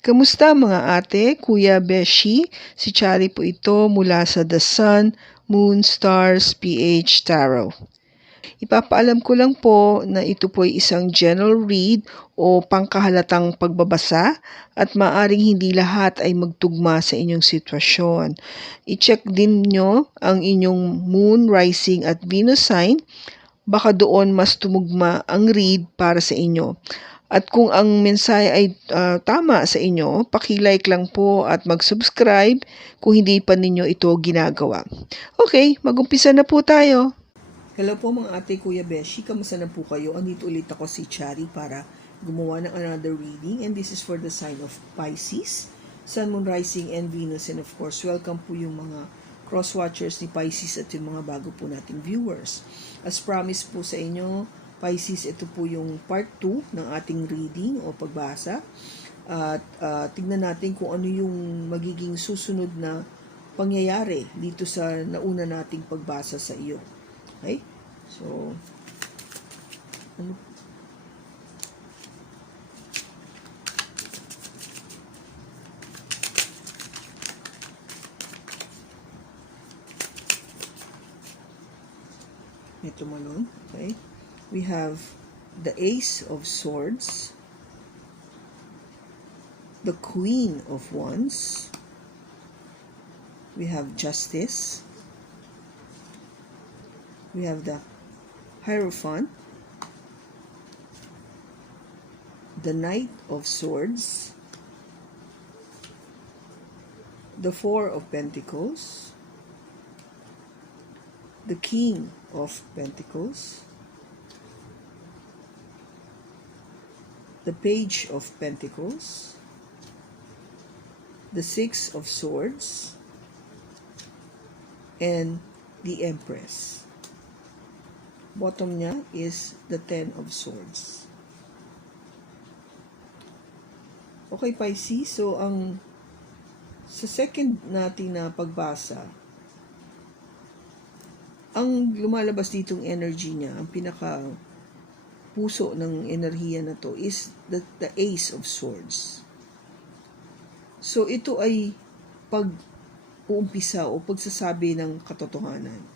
Kamusta mga ate, kuya, beshi? Si Chari po ito mula sa The Sun, Moon, Stars, PH Tarot. Ipapaalam ko lang po na ito po ay isang general read o pangkahalatang pagbabasa at maaring hindi lahat ay magtugma sa inyong sitwasyon. I-check din nyo ang inyong Moon, Rising at Venus sign. Baka doon mas tumugma ang read para sa inyo. At kung ang mensahe ay tama sa inyo, paki-like lang po at mag-subscribe kung hindi pa ninyo ito ginagawa. Okay, mag-umpisa na po tayo. Hello po mga ate, kuya, beshi. Kamusta na po kayo? Andito ulit ako si Chari para gumawa ng another reading. And this is for the sign of Pisces, Sun, Moon, Rising, and Venus. And of course, welcome po yung mga cross-watchers ni Pisces at yung mga bago po nating viewers. As promised po sa inyo, Pisces, ito po yung part 2 ng ating reading o pagbasa. At tignan natin kung ano yung magiging susunod na pangyayari dito sa nauna nating pagbasa sa iyo. Okay? So, ano? Ito malon. Okay? We have the Ace of Swords, the Queen of Wands, we have Justice, we have the Hierophant, the Knight of Swords, the Four of Pentacles, the King of Pentacles, the Page of Pentacles, the Six of Swords, and the Empress. Bottom niya is the Ten of Swords. Okay, Pisces. So, sa second natin na pagbasa, ang lumalabas ditong energy niya, ang pinaka puso ng enerhiya na to is the Ace of Swords. So, ito ay pag-uumpisa o pagsasabi ng katotohanan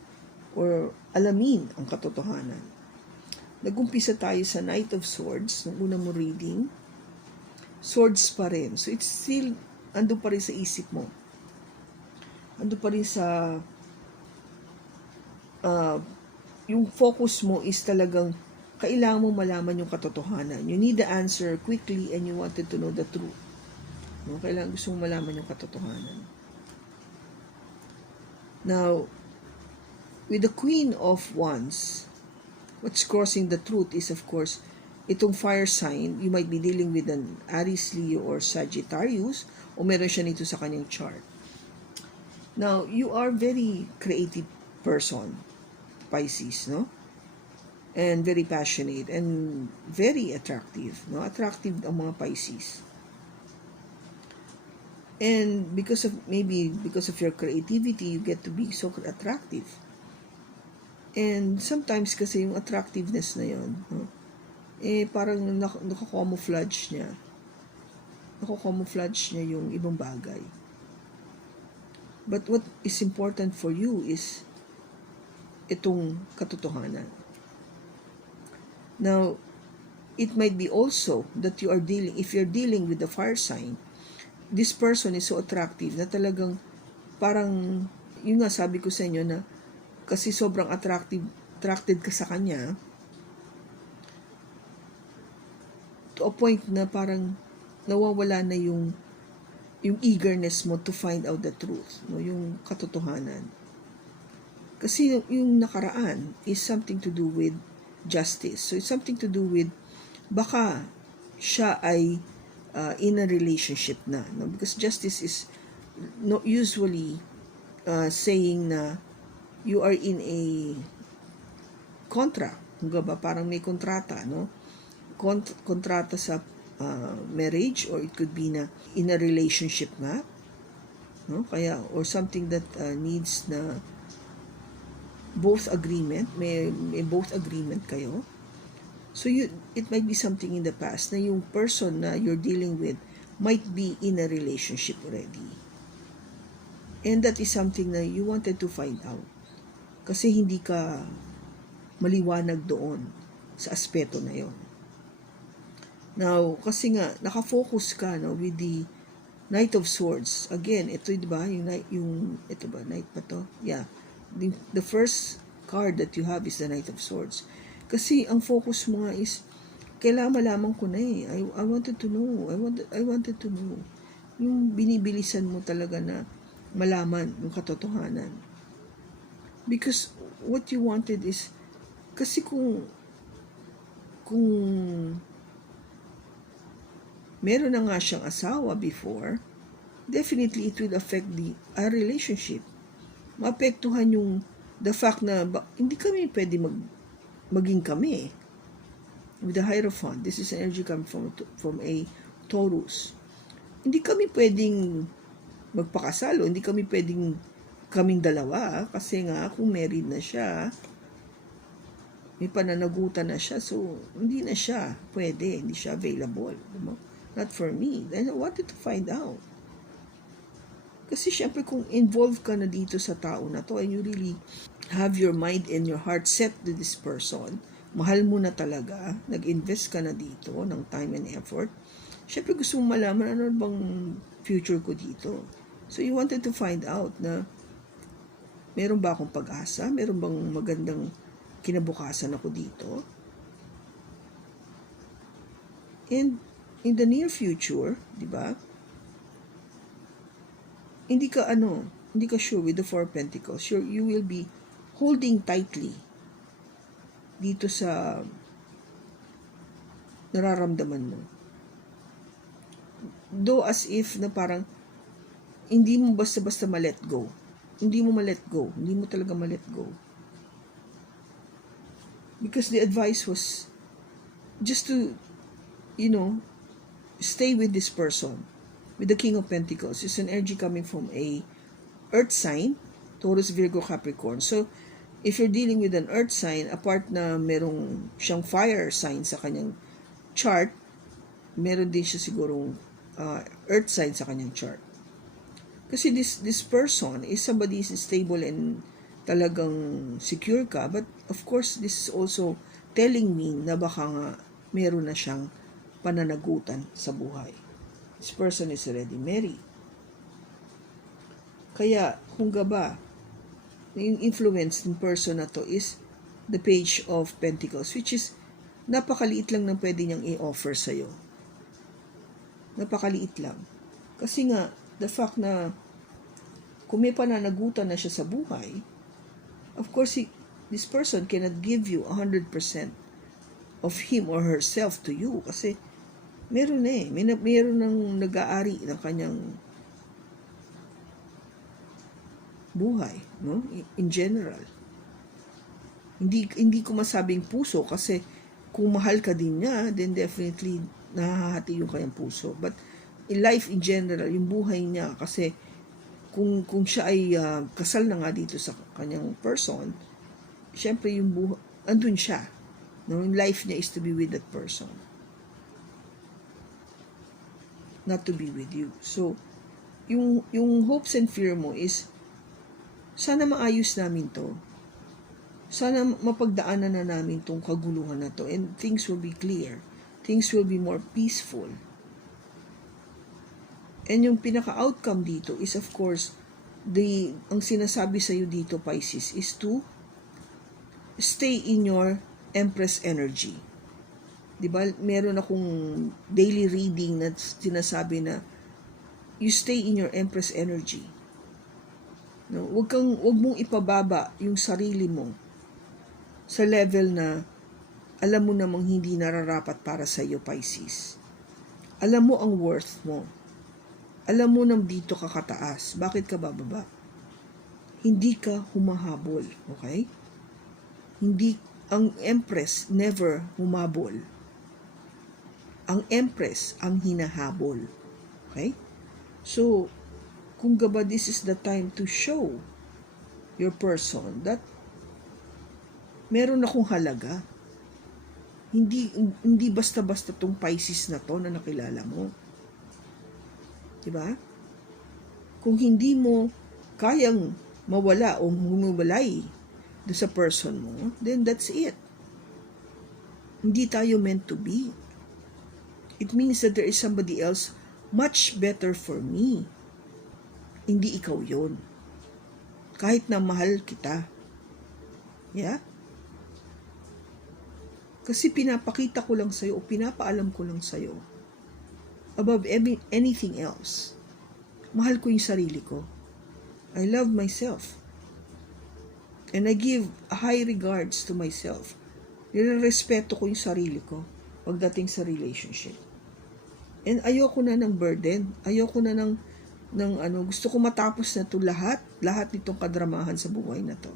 or alamin ang katotohanan. Nag-umpisa tayo sa Knight of Swords, nung una mo reading. Swords pa rin. So, it's still, ando pa rin sa isip mo. Ando pa rin sa, yung focus mo is talagang kailangan mo malaman yung katotohanan. You need the answer quickly and you wanted to know the truth. No? Kailangan gusto mong malaman yung katotohanan. Now, with the Queen of Wands, what's crossing the truth is, of course, itong fire sign, you might be dealing with an Aries, Leo, or Sagittarius, o meron siya nito sa kanyang chart. Now, you are very creative person, Pisces, no? And very passionate and very attractive, no? Attractive ang mga Pisces. And because of your creativity, you get to be so attractive. And sometimes kasi yung attractiveness na yon, no? Parang nakacamouflage niya. Nakacamouflage niya yung ibang bagay. But what is important for you is itong katotohanan. Now, it might be also that if you're dealing with the fire sign, this person is so attractive na talagang parang, yun nga sabi ko sa inyo na kasi sobrang attracted ka sa kanya to a point na parang nawawala na yung eagerness mo to find out the truth, no? Yung katotohanan. Kasi yung nakaraan is something to do with justice. So it's something to do with baka siya ay in a relationship na, no? Because justice is usually saying na you are in a contract, ba? Parang may kontrata, no? Kontrata sa marriage, or it could be na in a relationship nga, no? Kaya, or something that needs na both agreement, may both agreement kayo. So it might be something in the past na yung person na you're dealing with might be in a relationship already. And that is something na you wanted to find out. Kasi hindi ka maliwanag doon sa aspeto na yon. Now, kasi nga, nakafocus ka with the Knight of Swords. Again, ito diba, ito ba, Knight pa to? Yeah. The first card that you have is the Knight of Swords. Kasi ang focus mo nga is, kailangan malaman ko na eh. I wanted to know. I wanted to know. Yung binibilisan mo talaga na malaman yung katotohanan. Because what you wanted is, kasi kung meron na nga siyang asawa before, definitely it will affect our relationship. Maapektuhan yung the fact na hindi kami pwede maging kami. With the Hierophant, this is energy coming from a Taurus. Hindi kami pwedeng magpakasalo, hindi kami pwedeng kaming dalawa, kasi nga kung married na siya, may pananagutan na siya, so hindi na siya pwede, hindi siya available. Diba? Not for me. Then I wanted to find out. Kasi syempre kung involved ka na dito sa tao na to and you really have your mind and your heart set to this person, mahal mo na talaga, nag-invest ka na dito ng time and effort, syempre gusto mong malaman ano bang future ko dito. So you wanted to find out na meron ba akong pag-asa, meron bang magandang kinabukasan ako dito. And in the near future, di ba? Hindi ka sure with the Four of Pentacles. You will be holding tightly dito sa nararamdaman mo. Though as if na parang hindi mo basta-basta ma-let go. Hindi mo ma-let go. Hindi mo talaga ma-let go. Because the advice was just to, stay with this person. With the King of Pentacles. It's an energy coming from a earth sign, Taurus, Virgo, Capricorn. So, if you're dealing with an earth sign, apart na merong siyang fire sign sa kanyang chart, meron din siya sigurong earth sign sa kanyang chart. Kasi this person is somebody is stable and talagang secure ka, but of course this is also telling me na baka nga meron na siyang pananagutan sa buhay. This person is already married. Kaya kung gaba yung influence ng person na to is the Page of Pentacles, which is napakaliit lang ng pwede niyang i-offer sa'yo. Napakaliit lang. Kasi nga, the fact na kung may pananagutan na siya sa buhay, of course, this person cannot give you 100% of him or herself to you. Kasi meron meron nang nag-aari ng kanyang buhay, no? In general. Hindi ko masabing puso kasi kung mahal ka din niya, then definitely nahahati yung kanyang puso. But in life in general, yung buhay niya, kasi kung siya ay kasal na nga dito sa kanyang person, syempre yung buhay, andun siya. No? Yung life niya is to be with that person. Not to be with you. So, yung hopes and fear mo is, sana maayos namin to. Sana mapagdaanan na namin tong kaguluhan na to and things will be clear. Things will be more peaceful. And yung pinaka-outcome dito is of course, ang sinasabi sa'yo dito, Pisces, is to stay in your Empress energy. Diba? Meron akong daily reading na sinasabi na you stay in your Empress energy. No? Wag mong ipababa yung sarili mo sa level na alam mo namang hindi nararapat para sa iyo, Pisces. Alam mo ang worth mo. Alam mo nang dito ka kataas. Bakit ka bababa? Hindi ka humahabol. Okay? Ang Empress never humabol. Ang Empress ang hinahabol. Okay? So, kung gaba this is the time to show your person that meron akong halaga. Hindi basta-basta tong Pisces na to na nakilala mo. Diba? Kung hindi mo kayang mawala o humiwalay do sa person mo, then that's it. Hindi tayo meant to be. It means that there is somebody else much better for me. Hindi ikaw yon. Kahit na mahal kita. Yeah? Kasi pinapakita ko lang sa'yo o pinapaalam ko lang sa'yo above anything else. Mahal ko yung sarili ko. I love myself. And I give high regards to myself. Nirerespeto ko yung sarili ko pagdating sa relationship. And ayoko na ng burden. Ayoko na ng gusto ko matapos na to lahat nitong kadramahan sa buhay na to.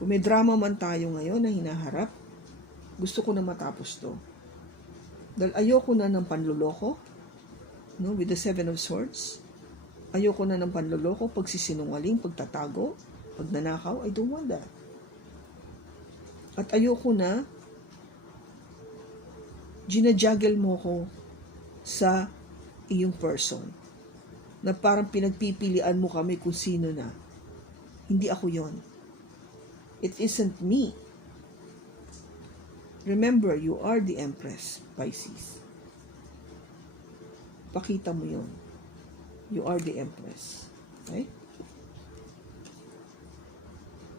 Kung may drama man tayo ngayon na hinaharap, gusto ko na matapos to. Dahil ayoko na ng panloloko, no, with the 7 of Swords. Ayoko na ng panloloko, pagsisinungaling, pagtatago, pagnanakaw. I don't want that. At ayoko na ginajaggle mo ko sa iyong person. Na parang pinagpipilian mo kami kung sino na. Hindi ako yon. It isn't me. Remember, you are the Empress, Pisces. Pakita mo yon. You are the Empress. Okay?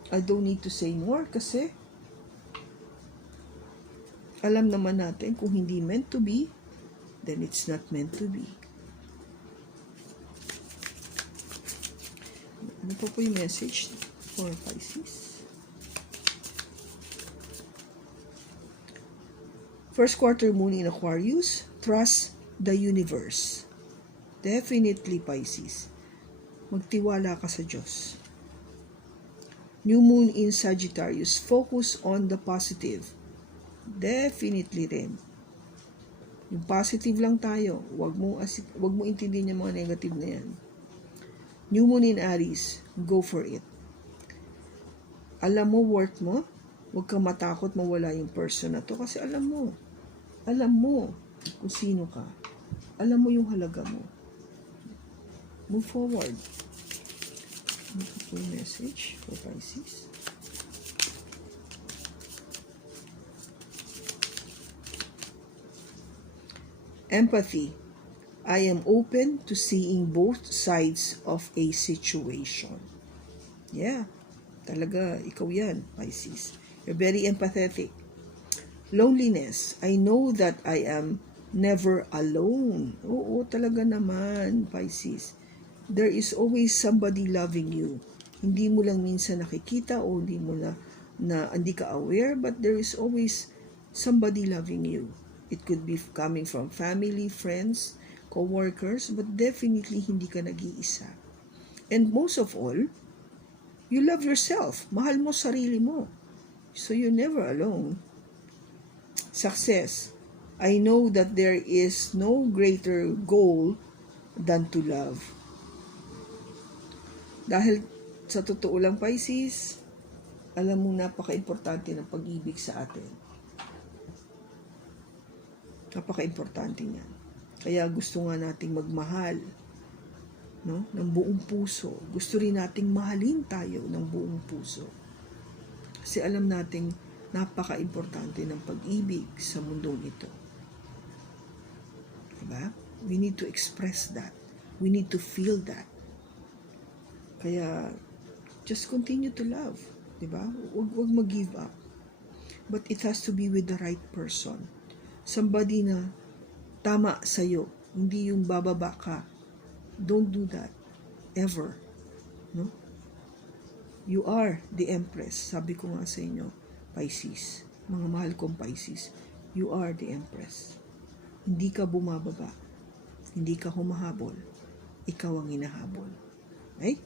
I don't need to say more kasi alam naman natin kung hindi meant to be, then it's not meant to be. Ano po yung message for Pisces? First quarter moon in Aquarius, trust the universe. Definitely, Pisces. Magtiwala ka sa Diyos. New moon in Sagittarius, focus on the positive. Definitely rin. Yung positive lang tayo. Wag mo intindihin yung mga negative na yan. New moon in Aries, go for it. Alam mo worth mo. Huwag kang matakot mawala yung person na to kasi alam mo kung sino ka. Alam mo yung halaga mo. Move forward. Ano message for Pisces? Empathy. I am open to seeing both sides of a situation. Yeah, talaga, ikaw yan, Pisces. You're very empathetic. Loneliness. I know that I am never alone. Oo, talaga naman, Pisces. There is always somebody loving you. Hindi mo lang minsan nakikita o hindi ka aware, but there is always somebody loving you. It could be coming from family, friends, co-workers, but definitely hindi ka nag-iisa. And most of all, you love yourself. Mahal mo sarili mo. So you're never alone. Success. I know that there is no greater goal than to love. Dahil sa totoo lang, Pisces, alam mo napaka-importante ng pag-ibig sa atin. Napaka-importante niyan. Kaya gusto nga nating magmahal, no, ng buong puso. Gusto rin nating mahalin tayo ng buong puso. Kasi alam nating napaka-importante ng pag-ibig sa mundong ito. Diba? We need to express that. We need to feel that. Kaya, just continue to love. Diba? Huwag mag-give up. But it has to be with the right person. Somebody na tama sa'yo. Hindi yung bababa ka. Don't do that. Ever. No? You are the Empress. Sabi ko nga sa inyo, Pisces. Mga mahal kong Pisces. You are the Empress. Hindi ka bumababa. Hindi ka humahabol. Ikaw ang hinahabol. Okay?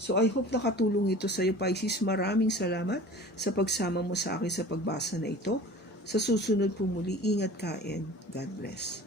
So I hope nakatulong ito sa iyo, Pisces. Maraming salamat sa pagsama mo sa akin sa pagbasa na ito. Sa susunod po muli, ingat ka and God bless.